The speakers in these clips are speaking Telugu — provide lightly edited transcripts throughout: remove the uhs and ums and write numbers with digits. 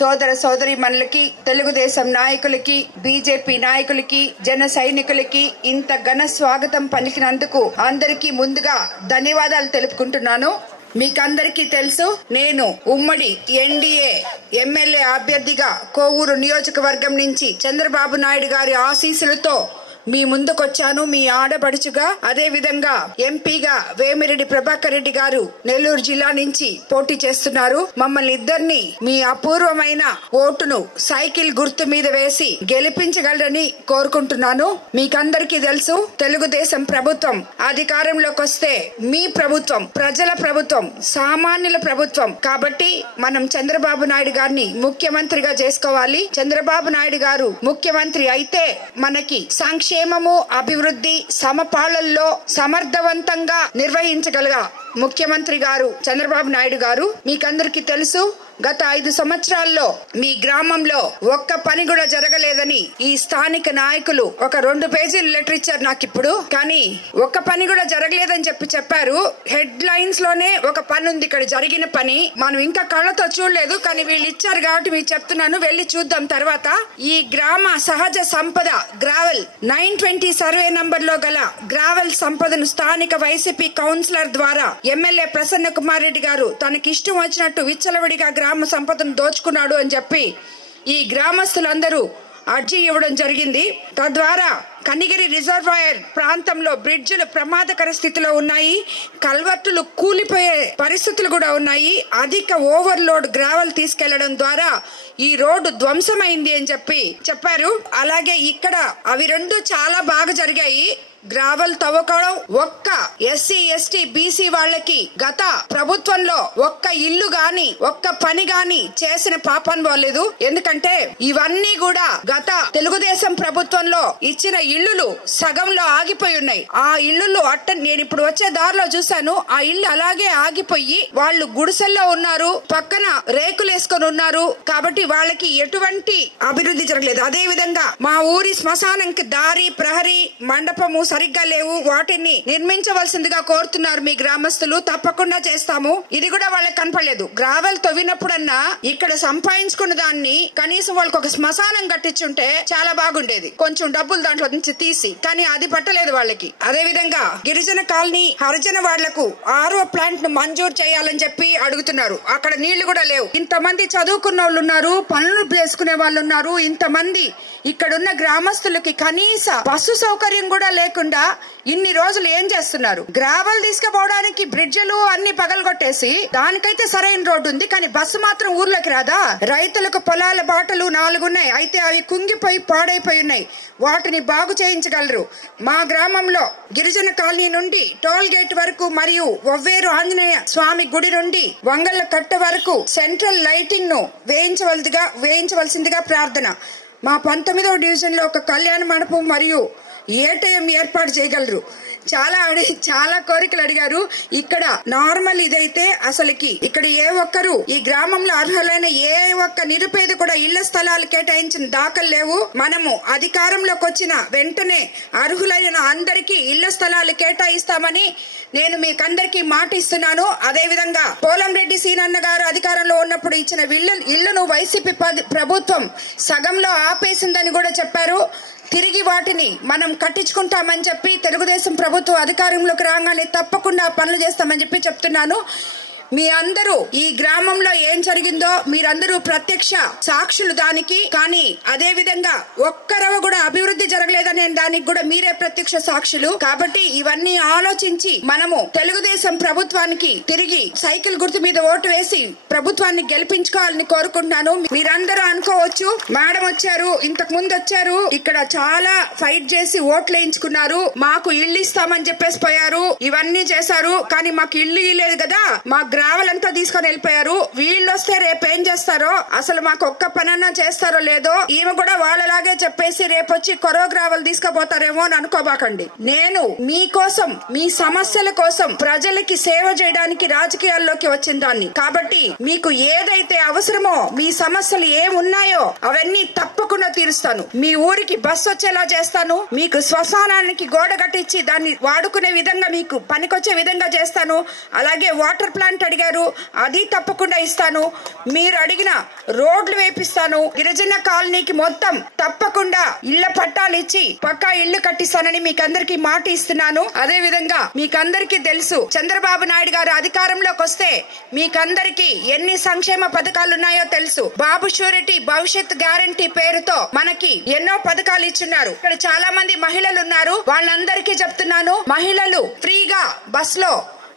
సోదర సోదరీమణులకి, తెలుగుదేశం నాయకులకి, బీజేపీ నాయకులకి, జన సైనికులకి ఇంత ఘన స్వాగతం పలికినందుకు అందరికీ ముందుగా ధన్యవాదాలు తెలుపుకుంటున్నాను. మీకందరికీ తెలుసు, నేను ఉమ్మడి ఎన్డీఏ ఎమ్మెల్యే అభ్యర్థిగా కోవూరు నియోజకవర్గం నుంచి చంద్రబాబు నాయుడు గారి ఆశీస్సులతో మీ ముందుకొచ్చాను. మీ ఆడపడుచుగా, అదే విధంగా ఎంపీగా వేమిరెడ్డి ప్రభాకర్ రెడ్డి గారు నెల్లూరు జిల్లా నుంచి పోటీ చేస్తున్నారు. మమ్మల్ని ఇద్దరిని మీ అపూర్వమైన ఓటును సైకిల్ గుర్తు మీద వేసి గెలిపించగలరని కోరుకుంటున్నాను. మీకందరికీ తెలుసు, తెలుగుదేశం ప్రభుత్వం అధికారంలోకి వస్తే మీ ప్రభుత్వం ప్రజల ప్రభుత్వం, సామాన్యుల ప్రభుత్వం. కాబట్టి మనం చంద్రబాబు నాయుడు గారిని ముఖ్యమంత్రిగా చేసుకోవాలి. చంద్రబాబు నాయుడు గారు ముఖ్యమంత్రి అయితే మనకి సంక్షేమము, అభివృద్ధి సమపాలనలో సమర్థవంతంగా నిర్వహించగలగ ముఖ్యమంత్రి గారు చంద్రబాబు నాయుడు గారు. మీకందరికీ తెలుసు, గత 5 సంవత్సరాల్లో మీ గ్రామంలో ఒక్క పని కూడా జరగలేదని ఈ స్థానిక నాయకులు ఒక 2 పేజీల లెటర్ ఇచ్చారు నాకు ఇప్పుడు. కానీ ఒక్క పని కూడా జరగలేదని చెప్పారు. హెడ్ లైన్స్ లోనే ఒక పని ఉంది, ఇక్కడ జరిగిన పని మనం ఇంకా కళ్ళతో చూడలేదు. కానీ వీళ్ళు ఇచ్చారు కాబట్టి మీకు చెప్తున్నాను, వెళ్ళి చూద్దాం తర్వాత. ఈ గ్రామ సహజ సంపద గ్రావెల్ 920 సర్వే నంబర్ లో గల గ్రావెల్ సంపదను స్థానిక వైసీపీ కౌన్సిలర్ ద్వారా ఎమ్మెల్యే ప్రసన్న కుమార్ రెడ్డి గారు తనకిష్టం వచ్చినట్టు విచ్చలవిడిగా గ్రామ సంపదను దోచుకున్నాడు అని చెప్పి ఈ గ్రామస్తులందరూ అర్జీ ఇవ్వడం జరిగింది. తద్వారా కనిగిరి రిజర్వాయర్ ప్రాంతంలో బ్రిడ్జిలు ప్రమాదకర స్థితిలో ఉన్నాయి, కల్వర్టులు కూలిపోయే పరిస్థితులు కూడా ఉన్నాయి. అధిక ఓవర్లోడ్ గ్రావెల్ తీసుకెళ్లడం ద్వారా ఈ రోడ్డు ధ్వంసమైంది అని చెప్పారు. అలాగే ఇక్కడ అవి 2 చాలా బాగా జరిగాయి. గ్రావెల్ తవ్వకడం ఒక్క ఎస్సీ ఎస్టీ బీసీ వాళ్ళకి గత ప్రభుత్వంలో ఒక్క ఇల్లు గాని ఒక్క పని గాని చేసిన పాపం పోలేదు. ఎందుకంటే ఇవన్నీ కూడా గత తెలుగుదేశం ప్రభుత్వంలో ఇచ్చిన ఇల్లులు సగంలో ఆగిపోయి ఉన్నాయి. ఆ ఇల్లులు నేను ఇప్పుడు వచ్చే దారిలో చూశాను, ఆ ఇల్లు అలాగే ఆగిపోయి వాళ్ళు గుడిసెల్లో ఉన్నారు, పక్కన రేకులు వేసుకొని ఉన్నారు. కాబట్టి వాళ్ళకి ఎటువంటి అభివృద్ధి జరగలేదు. అదే విధంగా మా ఊరి శ్మశానంకి దారి, ప్రహరీ మండపము సరిగ్గా లేవు, వాటిని నిర్మించవలసిందిగా కోరుతున్నారు మీ గ్రామస్తులు. తప్పకుండా చేస్తాము. ఇది కూడా వాళ్ళకి కనపడలేదు. గ్రావెల్ తవ్వినప్పుడన్నా ఇక్కడ సంపాదించుకున్న దాన్ని కనీసం వాళ్ళకి ఒక శ్మశానం కట్టించుంటే చాలా బాగుండేది, కొంచెం డబ్బులు దాంట్లో నుంచి తీసి. కానీ అది పట్టలేదు వాళ్ళకి. అదే విధంగా గిరిజన కాలనీ హరిజన వాళ్లకు RO ప్లాంట్ ను మంజూరు చేయాలని చెప్పి అడుగుతున్నారు. అక్కడ నీళ్లు కూడా లేవు. ఇంతమంది చదువుకున్న వాళ్ళు ఉన్నారు, పనులు చేసుకునే వాళ్ళు ఉన్నారు. ఇంతమంది ఇక్కడున్న గ్రామస్తులకి కనీస బస్సు సౌకర్యం కూడా లేకుండా ఇన్ని రోజులు ఏం చేస్తున్నారు? గ్రావెల్ తీసుకుపోవడానికి బ్రిడ్జిలు అన్ని పగలగొట్టేసి దానికైతే సరైన రోడ్డు ఉంది, కానీ బస్సు మాత్రం ఊర్లోకి రాదా? రైతులకు పొలాల బాటలు 4 ఉన్నాయి, అయితే అవి కుంగిపోయి పాడైపోయి ఉన్నాయి. వాటిని బాగు చేయించగలరు. మా గ్రామంలో గిరిజన కాలనీ నుండి టోల్ గేట్ వరకు మరియు ఒవ్వేరు ఆంజనేయ స్వామి గుడి నుండి వంగళ్ల కట్ట వరకు సెంట్రల్ లైటింగ్ ను వేయించవలసిందిగా ప్రార్థన. మా 19వ డివిజన్ లో ఒక కళ్యాణ మండపం మరియు ఏటీఎం ఏర్పాటు చేయగలరు. చాలా కోరికలు అడిగారు. ఇక్కడ నార్మల్ ఇదైతే అసలుకి ఇక్కడ ఏ ఒక్కరు ఈ గ్రామంలో అర్హులైన ఏ ఒక్క నిరుపేద కూడా ఇళ్ల స్థలాలు కేటాయించిన దాఖలు లేవు. మనము అధికారంలోకి వచ్చిన వెంటనే అర్హులైన అందరికీ ఇళ్ల స్థలాలు కేటాయిస్తామని నేను మీకందరికీ మాట ఇస్తున్నాను. అదే విధంగా పోలంరెడ్డి సీనన్న గారు అధికారంలో ఉన్నప్పుడు ఇచ్చిన ఇళ్లను వైసీపీ ప్రభుత్వం సగంలో ఆపేసిందని కూడా చెప్పారు. తిరిగి వాటిని మనం కట్టించుకుంటామని చెప్పి తెలుగుదేశం ప్రభుత్వం అధికారంలోకి రాగానే తప్పకుండా పనులు చేస్తామని చెప్పి చెప్తున్నాను. మీ అందరూ ఈ గ్రామంలో ఏం జరిగిందో మీరందరూ ప్రత్యక్ష సాక్షులు దానికి. కానీ అదే విధంగా ఒక్కరవ కూడా అభివృద్ధి జరగలేదనే దానికి కూడా మీరే ప్రత్యక్ష సాక్షులు. కాబట్టి ఇవన్నీ ఆలోచించి మనము తెలుగుదేశం ప్రభుత్వానికి తిరిగి సైకిల్ గుర్తు మీద ఓటు వేసి ప్రభుత్వాన్ని గెలిపించుకోవాలని కోరుకుంటున్నాను. మీరందరూ అనుకోవచ్చు, మేడం వచ్చారు, ఇంతకు ముందు వచ్చారు, ఇక్కడ చాలా ఫైట్ చేసి ఓట్లు వేయించుకున్నారు, మాకు ఇల్లు ఇస్తామని చెప్పేసి పోయారు, ఇవన్నీ చేశారు, కానీ మాకు ఇల్లు ఇవ్వలేదు కదా, మా గ్రావెల్ అంతా తీసుకొని వెళ్ళిపోయారు. వీళ్ళు వస్తే రేపేం చేస్తారో, అసలు మాకు ఒక్క పనన్నా చేస్తారో లేదో. ఈమె కూడా వాళ్ళలాగే చెప్పేసి రేపొచ్చి కొరవ గ్రావెల్ తీసుకుపోతారేమో అని అనుకోబాకండి. నేను మీకోసం, మీ సమస్యల కోసం, ప్రజలకి సేవ చేయడానికి రాజకీయాల్లోకి వచ్చిన దాన్ని. కాబట్టి మీకు ఏదైతే అవసరమో, మీ సమస్యలు ఏమున్నాయో అవన్నీ తప్పకుండా తీరుస్తాను. మీ ఊరికి బస్సు వచ్చేలా చేస్తాను. మీకు శ్మశానానికి గోడ కట్టించి దాన్ని వాడుకునే విధంగా మీకు పనికొచ్చే విధంగా చేస్తాను. అలాగే వాటర్ ప్లాంట్ అడిగారు, అది తప్పకుండా ఇస్తాను. మీరు అడిగిన రోడ్లు వేపిస్తాను. గిరిజన కాలనీకి మొత్తం తప్పకుండా ఇళ్ల పట్టాలు ఇచ్చి పక్కా ఇళ్లు కట్టిస్తానని మీకందరికి మాట ఇస్తున్నాను. అదే విధంగా మీకందరికి తెలుసు, చంద్రబాబు నాయుడు గారు అధికారంలోకి వస్తే మీకందరికి ఎన్ని సంక్షేమ పథకాలు ఉన్నాయో తెలుసు. బాబు షూరిటీ భవిష్యత్ గ్యారంటీ పేరుతో మనకి ఎన్నో పథకాలు ఇచ్చున్నారు. ఇక్కడ చాలా మంది మహిళలు ఉన్నారు, వాళ్ళందరికీ చెప్తున్నాను, మహిళలు ఫ్రీగా బస్ లో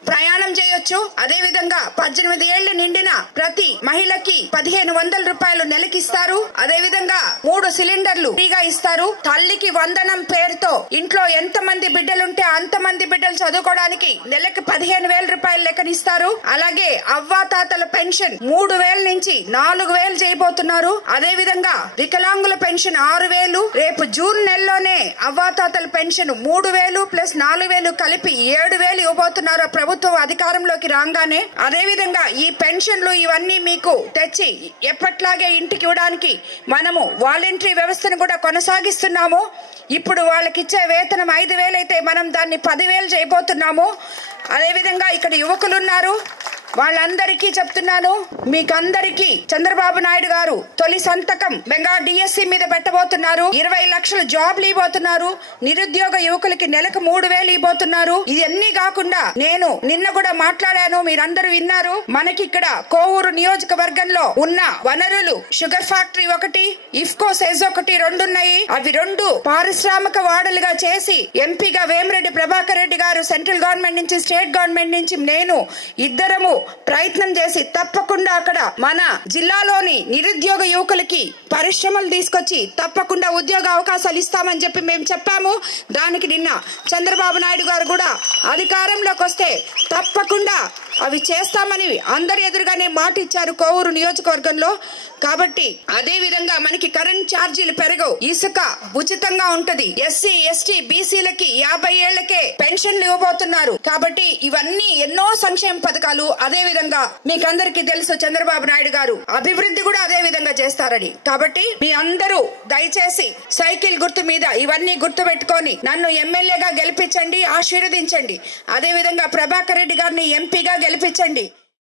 ప్రయాణం చేయొచ్చు. అదే విధంగా 18 ఏళ్లు నిండిన ప్రతి మహిళకి 1500 రూపాయలు నెలకిస్తారు. అదే విధంగా 3 సిలిండర్లు ఫ్రీగా ఇస్తారు. తల్లికి వందనం పేరుతో ఇంట్లో ఎంత మంది బిడ్డలుంటే అంతమంది బిడ్డలు చదువుకోవడానికి నెలకి 15,000 రూపాయలు లెక్కనిస్తారు. అలాగే అవ్వాతాతల పెన్షన్ 3,000 నుంచి 4,000 చేయబోతున్నారు. అదే విధంగా వికలాంగుల పెన్షన్ 6,000. రేపు జూన్ నెలలోనే అవ్వాతాతల పెన్షన్ 3,000 ప్లస్ 4,000 కలిపి 7,000 ఇవ్వబోతున్నారు ప్రభుత్వం అధికారంలోకి రాగానే. అదే విధంగా ఈ పెన్షన్లు ఇవన్నీ మీకు తెచ్చి ఎప్పట్లాగే ఇంటికి ఇవ్వడానికి మనము వాలంటరీ వ్యవస్థను కూడా కొనసాగిస్తున్నాము. ఇప్పుడు వాళ్ళకిచ్చే వేతనం 5,000 అయితే మనం దాన్ని 10,000 చేయబోతున్నాము. అదే విధంగా ఇక్కడ యువకులు ఉన్నారు, వాళ్ళందరికీ చెప్తున్నాను, మీకందరికీ చంద్రబాబు నాయుడు గారు తొలి సంతకం మెగా డిఎస్సి మీద పెట్టబోతున్నారు. 20 లక్షల జాబ్లు ఇవ్వబోతున్నారు. నిరుద్యోగ యువకులకి నెలకు 3,000 ఇవ్వబోతున్నారు. ఇవన్నీ కాకుండా నేను నిన్న కూడా మాట్లాడాను, మీరందరూ విన్నారు. మనకి ఇక్కడ కోవూరు నియోజకవర్గంలో ఉన్న వనరులు షుగర్ ఫ్యాక్టరీ ఒకటి, ఇఫ్కో సెజ్ ఒకటి 2 ఉన్నాయి. అవి 2 పారిశ్రామిక వాడలుగా చేసి ఎంపీగా వేమిరెడ్డి ప్రభాకర్ రెడ్డి గారు సెంట్రల్ గవర్నమెంట్ నుంచి స్టేట్ గవర్నమెంట్ నుంచి నేను ఇద్దరము ప్రయత్నం చేసి తప్పకుండా అక్కడ మన జిల్లాలోని నిరుద్యోగ యువకులకి పరిశ్రమలు తీసుకొచ్చి తప్పకుండా ఉద్యోగ అవకాశాలు ఇస్తామని చెప్పి మేము చెప్పాము. దానికి నిన్న చంద్రబాబు నాయుడు గారు కూడా అధికారంలోకి వస్తే తప్పకుండా అవి చేస్తామని అందరి ఎదురుగానే మాట ఇచ్చారు కోవూరు నియోజకవర్గంలో. కాబట్టి అదే విధంగా మనకి కరెంట్ ఛార్జీలు పెరగవు, ఇసుక ఉచితంగా ఉంటది, ఎస్సీ ఎస్టీ బీసీలకి 50 ఏళ్లకే పెన్షన్లు ఇవ్వబోతున్నారు. కాబట్టి ఇవన్నీ ఎన్నో సంక్షేమ పథకాలు. అదే విధంగా మీకందరికీ తెలుసు చంద్రబాబు నాయుడు గారు అభివృద్ధి కూడా అదే విధంగా చేస్తారని. కాబట్టి మీ అందరూ దయచేసి సైకిల్ గుర్తు మీద ఇవన్నీ గుర్తు పెట్టుకొని నన్ను ఎమ్మెల్యేగా గెలిపించండి, ఆశీర్వదించండి. అదే విధంగా ప్రభాకర్ రెడ్డి గారిని ఎంపీగా గెలిపించండి.